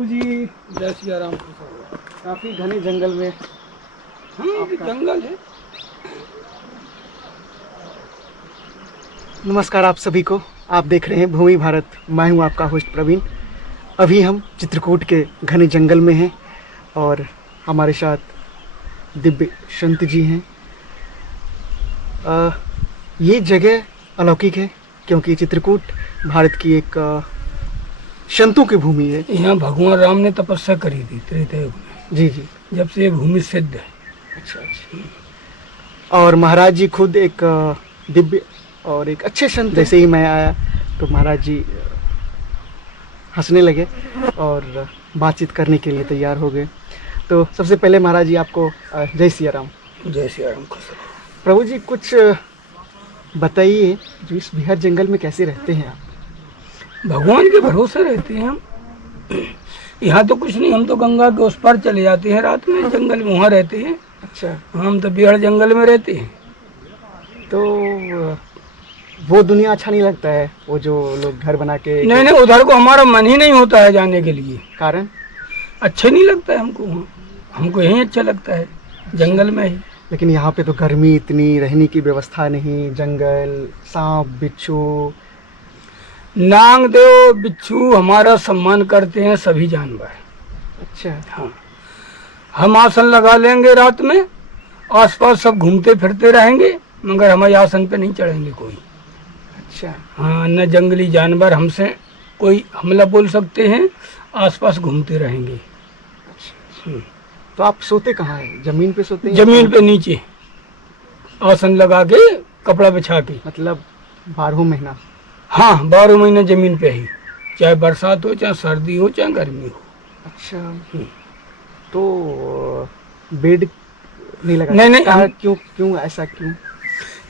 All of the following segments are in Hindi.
प्रभु जी जय सिया राम। काफी घने जंगल में। हाँ ये जंगल है। नमस्कार आप सभी को, आप देख रहे हैं भूमि भारत। मैं हूं आपका होस्ट प्रवीण। अभी हम चित्रकूट के घने जंगल में हैं और हमारे साथ दिव्य संत जी हैं। ये जगह अलौकिक है क्योंकि चित्रकूट भारत की एक संतों की भूमि है। यहाँ भगवान राम ने तपस्या करी थी त्रेता युग में। जी जी। जब से ये भूमि सिद्ध है। अच्छा अच्छा। और महाराज जी खुद एक दिव्य और एक अच्छे संत। जैसे ही मैं आया तो महाराज जी हंसने लगे और बातचीत करने के लिए तैयार हो गए। तो सबसे पहले महाराज जी आपको जय सिया राम। जय सिया राम। प्रभु जी कुछ बताइए, जो इस बिहार जंगल में कैसे रहते हैं आप? भगवान के भरोसे रहते हैं हम। यहाँ तो कुछ नहीं, हम तो गंगा के उस पार चले जाते हैं रात में, जंगल में वहाँ रहते हैं। अच्छा। हम तो बिहार जंगल में रहते हैं। तो वो दुनिया अच्छा नहीं लगता है, वो जो लोग घर बना के? नहीं नहीं, उधर को हमारा मन ही नहीं होता है जाने के लिए। कारण? अच्छे नहीं लगता है हमको वहाँ। हमको यहीं अच्छा लगता है, जंगल में ही। लेकिन यहाँ पे तो गर्मी इतनी, रहने की व्यवस्था नहीं, जंगल, सांप बिच्छू। नांग देव बिच्छू हमारा सम्मान करते हैं सभी जानवर। अच्छा। हाँ, हम आसन लगा लेंगे रात में, आसपास सब घूमते फिरते रहेंगे, मगर हमारे आसन पे नहीं चढ़ेंगे कोई। अच्छा। हाँ, न जंगली जानवर हमसे कोई हमला बोल सकते हैं, आसपास घूमते रहेंगे। अच्छा। तो आप सोते कहाँ हैं? जमीन पे सोते हैं? जमीन पे नीचे आसन लगा के, कपड़ा बिछा के। मतलब 12 महीना? हाँ, 12 महीने जमीन पे ही, चाहे बरसात हो, चाहे सर्दी हो, चाहे गर्मी हो। अच्छा। तो बेड नहीं लगा? नहीं नहीं, क्यों क्यों ऐसा क्यों?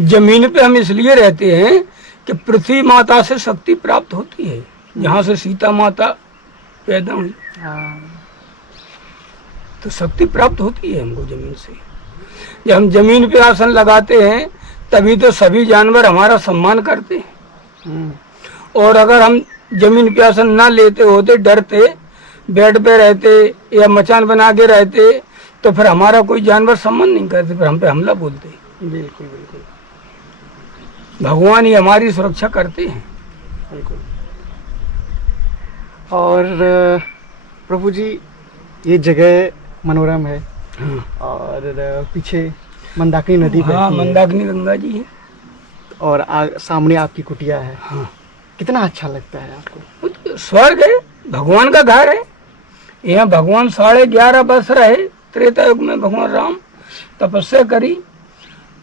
जमीन पे हम इसलिए रहते हैं कि पृथ्वी माता से शक्ति प्राप्त होती है, जहाँ से सीता माता पैदा हुई। हाँ। तो शक्ति प्राप्त होती है हमको जमीन से। जब हम जमीन पे आसन लगाते हैं तभी तो सभी जानवर हमारा सम्मान करते हैं। और अगर हम जमीन पे आसन ना लेते होते, डरते, बेड पे रहते या मचान बना के रहते, तो फिर हमारा कोई जानवर सम्मान नहीं करते, फिर हम पे हमला बोलते। बिल्कुल बिल्कुल। भगवान ही हमारी सुरक्षा करते हैं। बिल्कुल। और प्रभु जी ये जगह मनोरम है। हाँ। और पीछे मंदाकिनी नदी बहती है। हाँ, मंदाकिनी गंगा जी है। और सामने आपकी कुटिया है। हाँ। कितना अच्छा लगता है आपको? तो स्वर्ग है, भगवान का घर है। यहाँ भगवान 11.5 वर्ष रहे त्रेता युग में। भगवान राम तपस्या करी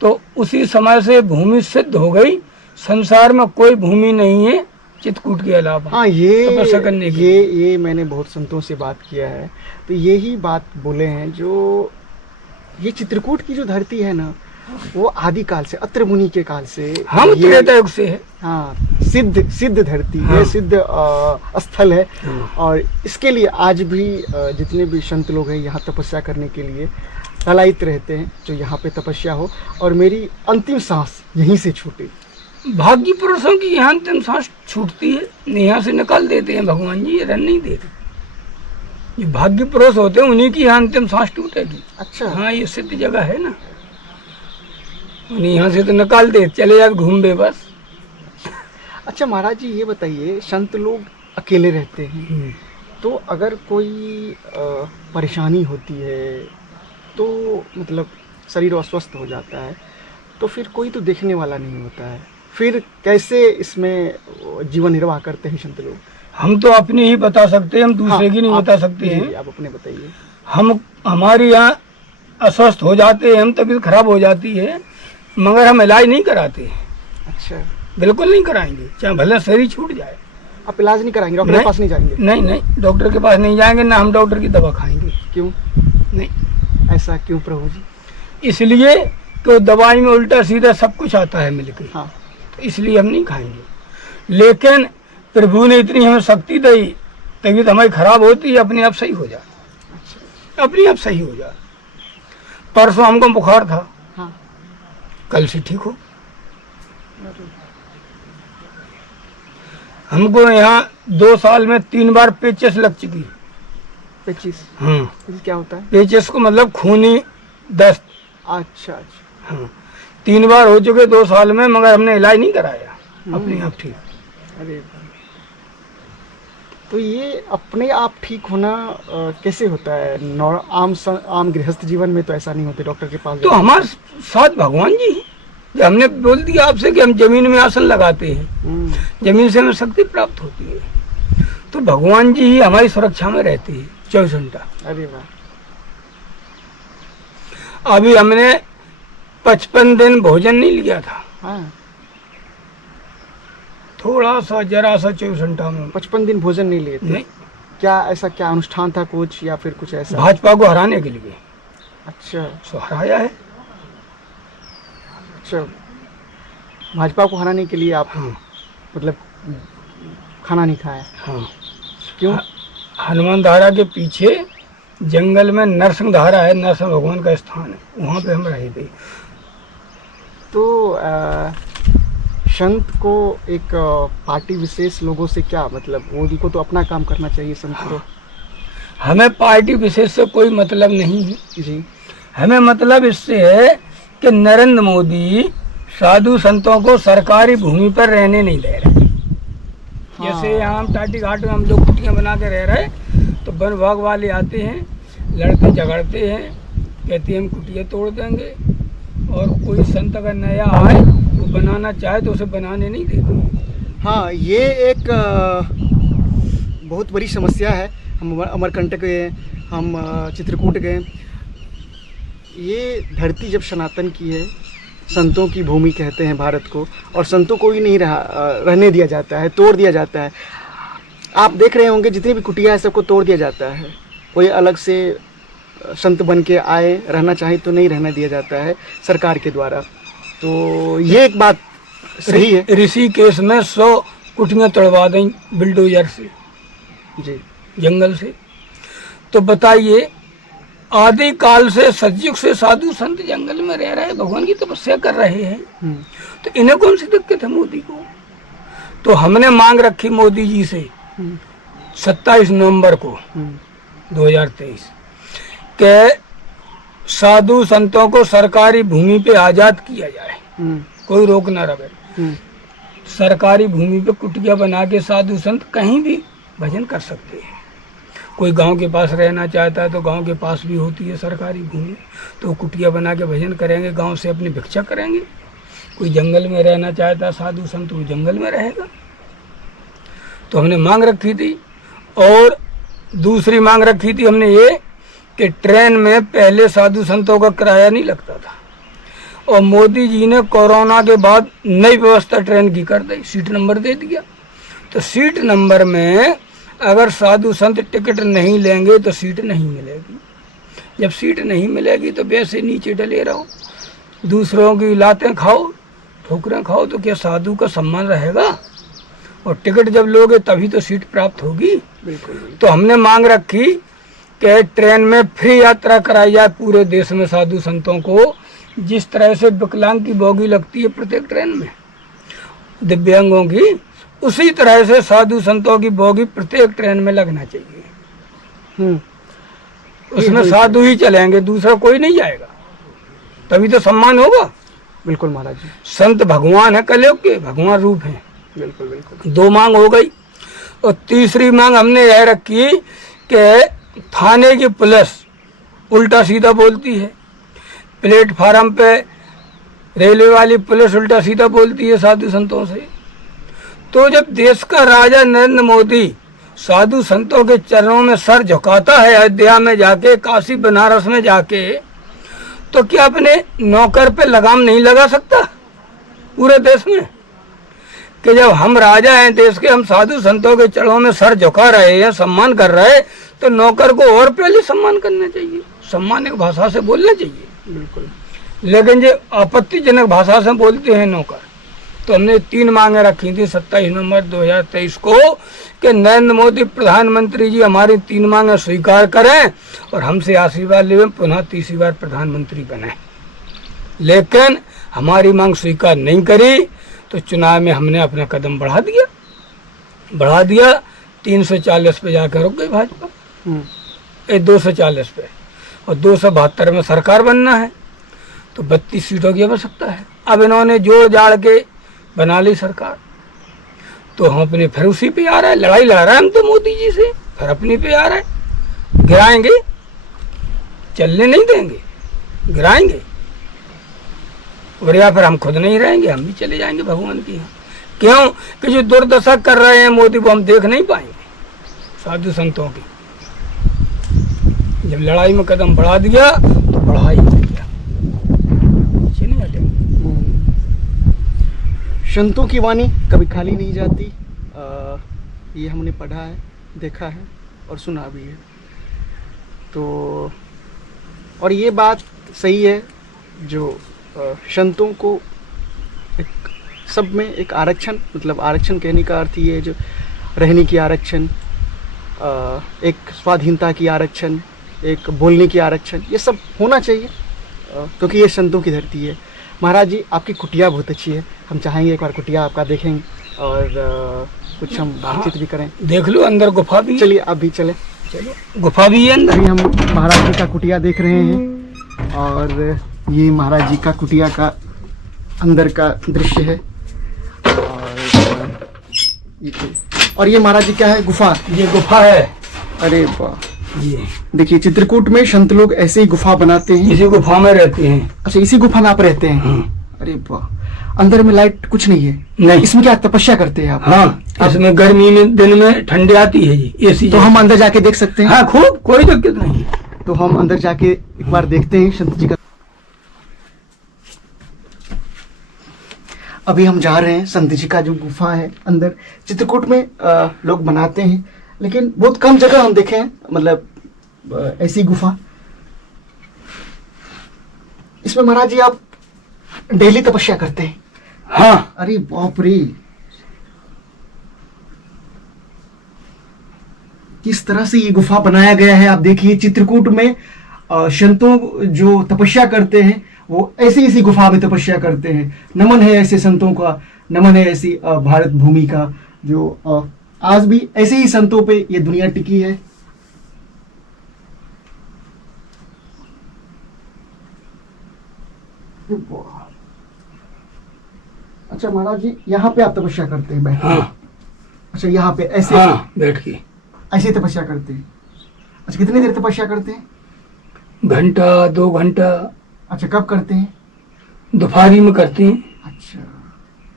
तो उसी समय से भूमि सिद्ध हो गई। संसार में कोई भूमि नहीं है चित्रकूट के अलावा। हाँ, ये तपस्या करने की। ये मैंने बहुत संतों से बात किया है तो यही बात बोले हैं, जो ये चित्रकूट की जो धरती है ना, वो आदि काल से, अत्र मुनि के काल से, हम त्रेता युग से है। हाँ, सिद्ध धरती हाँ। है, सिद्ध स्थल है। हाँ। और इसके लिए आज भी जितने भी संत लोग हैं यहाँ तपस्या करने के लिए लालायित रहते हैं, जो यहाँ पे तपस्या हो और मेरी अंतिम सांस यहीं से छूटे। भाग्य पुरुषों की यहाँ अंतिम सांस छूटती है, यहाँ से निकाल देते हैं भगवान जी, रन नहीं देते। ये भाग्य पुरुष होते हैं, उन्हीं की यहाँ अंतिम सांस टूटेगी। अच्छा। हाँ, ये सिद्ध जगह है ना, उन्हीं यहाँ से तो निकाल दे, चले जाए घूम बे बस। अच्छा महाराज जी ये बताइए, संत लोग अकेले रहते हैं तो अगर कोई परेशानी होती है तो मतलब शरीर अस्वस्थ हो जाता है तो फिर कोई तो देखने वाला नहीं होता है, फिर कैसे इसमें जीवन निर्वाह करते हैं संत लोग? हम तो अपने ही बता सकते हैं, हम दूसरे की नहीं बता सकते हैं। आप अपने बताइए। हम हमारे यहाँ अस्वस्थ हो जाते हैं, हम तबीयत खराब हो जाती है, मगर हम इलाज नहीं कराते। अच्छा। बिल्कुल नहीं कराएंगे, चाहे भले शरीर छूट जाए। आप इलाज नहीं कराएंगे? डॉक्टर के पास नहीं जाएंगे? नहीं नहीं, डॉक्टर के पास नहीं जाएंगे, ना हम डॉक्टर की दवा खाएंगे। क्यों? नहीं। ऐसा क्यों प्रभु जी? इसलिए कि दवाई में उल्टा सीधा सब कुछ आता है मिलकर। हाँ। तो इसलिए हम नहीं खाएंगे। लेकिन प्रभु ने इतनी हमें शक्ति दी, तबीयत हमारी खराब होती है, अपने आप सही हो जाए। अपने आप सही हो जाए। परसों हमको बुखार था। हाँ। कल से ठीक हो। हमको यहाँ 2 साल में 3 बार पेचस लग चुकी। पेचिस? हाँ, पेचिस क्या होता है? पेचिस को मतलब खूनी दस्त। अच्छा अच्छा। हाँ, 3 बार हो चुके 2 साल में, मगर हमने इलाज नहीं कराया, अपने आप ठीक। अरे वाह। तो ये अपने आप ठीक होना कैसे होता है? आम गृहस्थ जीवन में तो ऐसा नहीं होते, डॉक्टर के पास तो जाते हमारे साथ भगवान जी हैं। जो हमने बोल दिया आपसे कि हम जमीन में आसन लगाते हैं, जमीन से हमें शक्ति प्राप्त होती है, तो भगवान जी ही हमारी सुरक्षा में रहते हैं 24 घंटा। अरे वाह। अभी हमने 55 दिन भोजन नहीं लिया था, हाँ, थोड़ा सा जरा सा 24 घंटा में। 55 दिन भोजन नहीं लिए थे? नहीं, क्या ऐसा क्या अनुष्ठान था कुछ, या फिर कुछ ऐसा? भाजपा को हराने के लिए। अच्छा सो हराया है। अच्छा, भाजपा को हराने के लिए आप हाँ मतलब खाना नहीं खाया? हाँ। क्यों? हनुमान धारा के पीछे जंगल में नरसिंह धारा है, नरसिंह भगवान का स्थान है, वहाँ पे हम रहे थे। तो संत को एक पार्टी विशेष लोगों से क्या मतलब, उनको तो अपना काम करना चाहिए संत को। हमें पार्टी विशेष से कोई मतलब नहीं है जी। हमें मतलब इससे है कि नरेंद्र मोदी साधु संतों को सरकारी भूमि पर रहने नहीं दे रहे। हाँ। जैसे यहाँ हम टाटी घाट में हम लोग कुटियाँ बना के रह रहे, तो वन विभाग वाले आते हैं, लड़ते झगड़ते हैं, कहते हैं हम कुटिया तोड़ देंगे, और कोई संत अगर नया आए वो बनाना चाहे तो उसे बनाने नहीं देते। हाँ, ये एक बहुत बड़ी समस्या है। हम अमरकंटक गए, हम चित्रकूट गए। ये धरती जब सनातन की है, संतों की भूमि कहते हैं भारत को, और संतों को ही नहीं रहने दिया जाता है, तोड़ दिया जाता है। आप देख रहे होंगे जितनी भी कुटिया है सबको तोड़ दिया जाता है। कोई अलग से संत बन के आए, रहना चाहे तो नहीं रहना दिया जाता है सरकार के द्वारा। तो ये एक बात सही है। ऋषिकेश में 100 कुटियाँ तोड़वा दें बिल्डोजर से, जी, जंगल से। तो बताइए, आदि काल से सतयुग से साधु संत जंगल में रह रहे, भगवान की तपस्या कर रहे हैं, तो इन्हें कौन सी दिक्कत है मोदी को? तो हमने मांग रखी मोदी जी से 27 नवंबर को 2023 के साधु संतों को सरकारी भूमि पे आजाद किया जाए, कोई रोक ना रहे। सरकारी भूमि पे कुटिया बना के साधु संत कहीं भी भजन कर सकते हैं। कोई गांव के पास रहना चाहता है तो गांव के पास भी होती है सरकारी भूमि, तो कुटिया बना के भजन करेंगे, गांव से अपनी भिक्षा करेंगे। कोई जंगल में रहना चाहता है साधु संत, वो जंगल में रहेगा। तो हमने मांग रखी थी। और दूसरी मांग रखी थी हमने ये कि ट्रेन में पहले साधु संतों का किराया नहीं लगता था, और मोदी जी ने कोरोना के बाद नई व्यवस्था ट्रेन की कर दी, सीट नंबर दे दिया। तो सीट नंबर में अगर साधु संत टिकट नहीं लेंगे तो सीट नहीं मिलेगी। जब सीट नहीं मिलेगी तो वैसे नीचे डले रहो, दूसरों की लातें खाओ, ठोकरें खाओ, तो क्या साधु का सम्मान रहेगा? और टिकट जब लोगे तभी तो सीट प्राप्त होगी। बिल्कुल। तो हमने मांग रखी कि ट्रेन में फ्री यात्रा कराई जाए पूरे देश में साधु संतों को। जिस तरह से विकलांग की बोगी लगती है प्रत्येक ट्रेन में दिव्यांगों की, उसी तरह से साधु संतों की बोगी प्रत्येक ट्रेन में लगना चाहिए। उसमें साधु ही चलेंगे, दूसरा कोई नहीं जाएगा, तभी तो सम्मान होगा। बिल्कुल महाराज जी। संत भगवान है, कलयुग के भगवान रूप हैं। बिल्कुल बिल्कुल। 2 मांग हो गई। और तीसरी मांग हमने यह रखी कि थाने की पुलिस उल्टा सीधा बोलती है, प्लेटफार्म पे रेलवे वाली पुलिस उल्टा सीधा बोलती है साधु संतों से। तो जब देश का राजा नरेंद्र मोदी साधु संतों के चरणों में सर झुकाता है, अयोध्या में जाके, काशी बनारस में जाके, तो क्या अपने नौकर पे लगाम नहीं लगा सकता पूरे देश में? कि जब हम राजा हैं देश के, हम साधु संतों के चरणों में सर झुका रहे हैं, सम्मान कर रहे हैं, तो नौकर को और पहले सम्मान करना चाहिए, सम्मानिक भाषा से बोलना चाहिए। बिल्कुल। लेकिन जो आपत्तिजनक भाषा से बोलते हैं नौकर, तो हमने 3 मांगे रखी थी 27 नवंबर 2023 को कि नरेंद्र मोदी प्रधानमंत्री जी हमारी 3 मांगे स्वीकार करें और हमसे आशीर्वाद लें, पुनः तीसरी बार प्रधानमंत्री बने। लेकिन हमारी मांग स्वीकार नहीं करी, तो चुनाव में हमने अपना कदम बढ़ा दिया। 340 पे जाकर रुक गई भाजपा। ये 240 पे और 272 में सरकार बनना है, तो 32 सीटों की आवश्यकता है। अब इन्होंने जोड़ जाड़ के बना ली सरकार, तो हम अपने फिर उसी पे आ रहा है, लड़ाई लड़ रहा है हम तो मोदी जी से, फिर अपनी पे आ रहा है। गिराएंगे, चलने नहीं देंगे, गिराएंगे, और या फिर हम खुद नहीं रहेंगे, हम भी चले जाएंगे भगवान की यहाँ। क्यों कि जो दुर्दशा कर रहे हैं मोदी को हम देख नहीं पाएंगे साधु संतों की। जब लड़ाई में कदम बढ़ा दिया तो बढ़ा ही दिया, पीछे नहीं हटेंगे। संतों की वाणी कभी खाली नहीं जाती, ये हमने पढ़ा है, देखा है और सुना भी है। तो और ये बात सही है जो संतों को एक सब में एक आरक्षण, मतलब आरक्षण कहने का अर्थ ये है जो रहने की आरक्षण, एक स्वाधीनता की आरक्षण, एक बोलने की आरक्षण, ये सब होना चाहिए क्योंकि ये संतों की धरती है। महाराज जी आपकी कुटिया बहुत अच्छी है, हम चाहेंगे एक बार कुटिया आपका देखेंगे और कुछ हम बातचीत भी करें। देख लो, अंदर गुफा भी। चलिए आप भी चले। चलो, गुफा भी है अंदर। अभी हम महाराज जी का कुटिया देख रहे हैं और ये महाराज जी का कुटिया का अंदर का दृश्य है। और ये महाराज जी क्या है? गुफा। ये गुफा है। अरे वाह, ये देखिए चित्रकूट में संत लोग ऐसे ही गुफा बनाते हैं, इसी गुफा में रहते हैं। अच्छा, इसी गुफा में आप रहते हैं? हाँ। अरे वाह, अंदर में लाइट कुछ नहीं है? नहीं। इसमें क्या तपस्या करते हैं आप? हाँ, इसमें गर्मी में दिन में ठंडी आती है जी, एसी। तो हम अंदर जाके देख सकते हैं? हाँ, खूब, कोई दिक्कत नहीं। तो हम अंदर जाके एक बार देखते हैं संत जी का। अभी हम जा रहे हैं संत जी का जो गुफा है अंदर। चित्रकूट में लोग बनाते हैं लेकिन बहुत कम जगह हम देखे हैं, मतलब ऐसी गुफा। इसमें महाराज जी आप डेली तपस्या करते हैं? हाँ। अरे बाप रे, किस तरह से ये गुफा बनाया गया है। आप देखिए चित्रकूट में संतों जो तपस्या करते हैं वो ऐसी इसी गुफा में तपस्या करते हैं। नमन है ऐसे संतों का, नमन है ऐसी भारत भूमि का जो आज भी ऐसे ही संतों पे ये दुनिया टिकी है। अच्छा महाराज जी, यहाँ पे आप तपस्या करते हैं बैठ? हाँ। अच्छा, यहाँ पे ऐसे? हाँ, बैठ के ऐसे तपस्या करते हैं। अच्छा, कितनी देर तपस्या करते हैं? घंटा 2 घंटा। अच्छा, कब करते हैं? दोपहरी में करते हैं। अच्छा,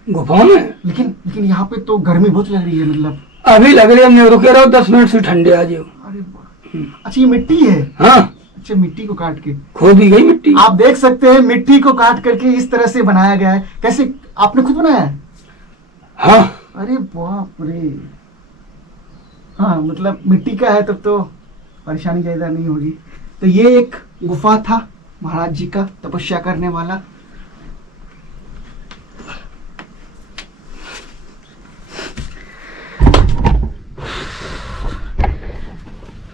गुफा में। लेकिन यहाँ पे तो गर्मी बहुत लग रही है, मतलब अभी लग रही है, हमने रुके रहो 10 मिनट से ठंडे आ जाओ। अरे वाह। अच्छा, ये मिट्टी है? हाँ। अच्छा, मिट्टी को काट के खोदी गई मिट्टी। आप देख सकते हैं मिट्टी को काट करके इस तरह से बनाया गया है। कैसे, आपने खुद बनाया है? हाँ। अरे बाप रे। हाँ, मतलब मिट्टी का है तब तो परेशानी ज्यादा नहीं होगी। तो ये एक गुफा था महाराज जी का तपस्या करने वाला।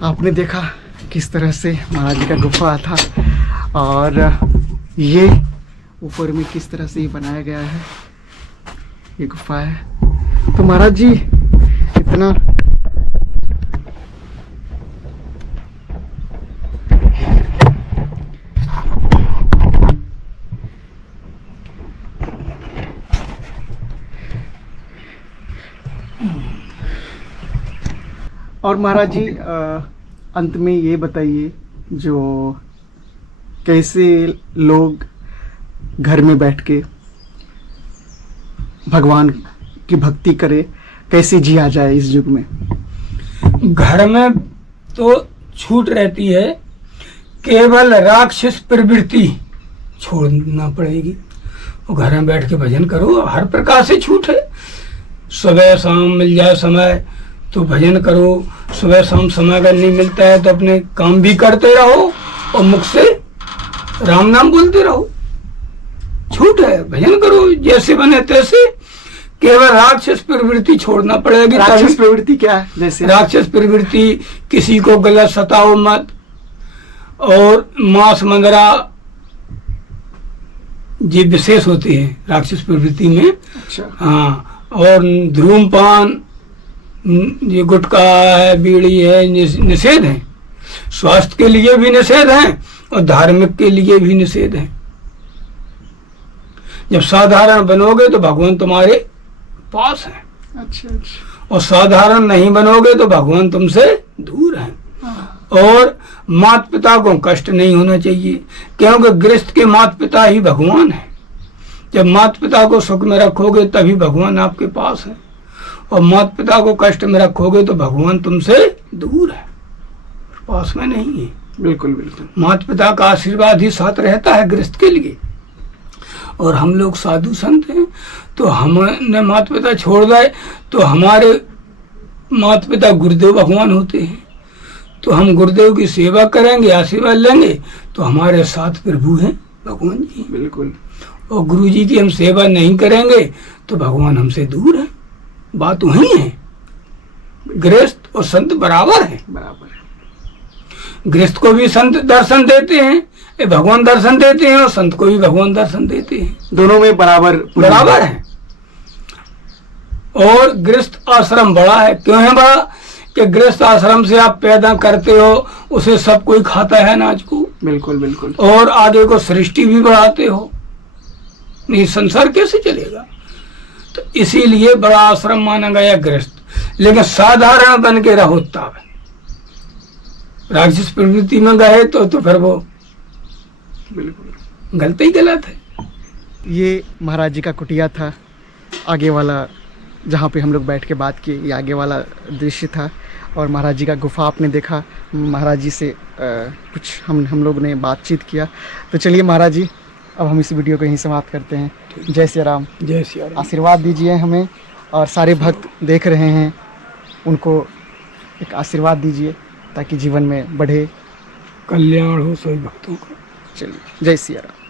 आपने देखा किस तरह से महाराज जी का गुफा था और ये ऊपर में किस तरह से ये बनाया गया है, ये गुफा है। तो महाराज जी इतना और महाराज जी अंत में ये बताइए जो कैसे लोग घर में बैठ के भगवान की भक्ति करे, कैसे जिया जाए इस युग में? घर में तो छूट रहती है, केवल राक्षस प्रवृत्ति छोड़ना पड़ेगी। और घर में बैठ के भजन करो, हर प्रकार से छूट है। सुबह शाम मिल जाए समय तो भजन करो, सुबह शाम समय अगर नहीं मिलता है तो अपने काम भी करते रहो और मुख से राम नाम बोलते रहो। छूट है, भजन करो जैसे बने तैसे। केवल राक्षस प्रवृत्ति छोड़ना पड़ेगी। राक्षस प्रवृत्ति क्या है? जैसे राक्षस प्रवृत्ति, किसी को गलत सताओ मत, और मांस मंदरा ये विशेष होते हैं राक्षस प्रवृत्ति में। अच्छा। हाँ, और धूम्रपान, ये गुटखा है, बीड़ी है, निषेध है। स्वास्थ्य के लिए भी निषेध हैं और धार्मिक के लिए भी निषेध हैं। जब साधारण बनोगे तो भगवान तुम्हारे पास है, अच्छा अच्छा। और साधारण नहीं बनोगे तो भगवान तुमसे दूर है। और माता पिता को कष्ट नहीं होना चाहिए, क्योंकि गृहस्थ के माता पिता ही भगवान है। जब माता पिता को सुख में रखोगे तभी भगवान आपके पास है, और माता पिता को कष्ट में रखोगे तो भगवान तुमसे दूर है, पास में नहीं है। बिल्कुल बिल्कुल। माता पिता का आशीर्वाद ही साथ रहता है गृहस्थ के लिए। और हम लोग साधु संत हैं, तो हमने माता पिता छोड़ दिए तो हमारे माता पिता गुरुदेव भगवान होते हैं, तो हम गुरुदेव की सेवा करेंगे, आशीर्वाद लेंगे, तो हमारे साथ प्रभु हैं भगवान जी। बिल्कुल। और गुरु जी की हम सेवा नहीं करेंगे तो भगवान हमसे दूर है। बात वही है, गृहस्थ और संत बराबर है। बराबर है। गृहस्थ को भी संत दर्शन देते हैं, भगवान दर्शन देते हैं, और संत को भी भगवान दर्शन देते हैं। दोनों में बराबर बराबर है। और गृहस्थ आश्रम बड़ा है। क्यों है बड़ा? कि गृहस्थ आश्रम से आप पैदा करते हो, उसे सब कोई खाता है अनाज को। बिल्कुल बिल्कुल। और आगे को सृष्टि भी बढ़ाते हो, नहीं संसार कैसे चलेगा? तो इसीलिए बड़ा आश्रम माना गया गृहस्थ। लेकिन साधारण बन के रहो तब। राक्षस प्रवृत्ति में गए तो फिर वो बिल्कुल गलत ही गलत है। ये महाराज जी का कुटिया था। आगे वाला जहाँ पे हम लोग बैठ के बात किए, ये आगे वाला दृश्य था। और महाराज जी का गुफा आपने देखा। महाराज जी से कुछ हम लोग ने बातचीत किया। तो चलिए महाराज जी, अब हम इस वीडियो को यहीं समाप्त करते हैं। जय श्री राम। जय श्री राम। आशीर्वाद दीजिए हमें, और सारे भक्त देख रहे हैं उनको एक आशीर्वाद दीजिए ताकि जीवन में बढ़े, कल्याण हो सभी भक्तों का। चलिए, जय श्री राम।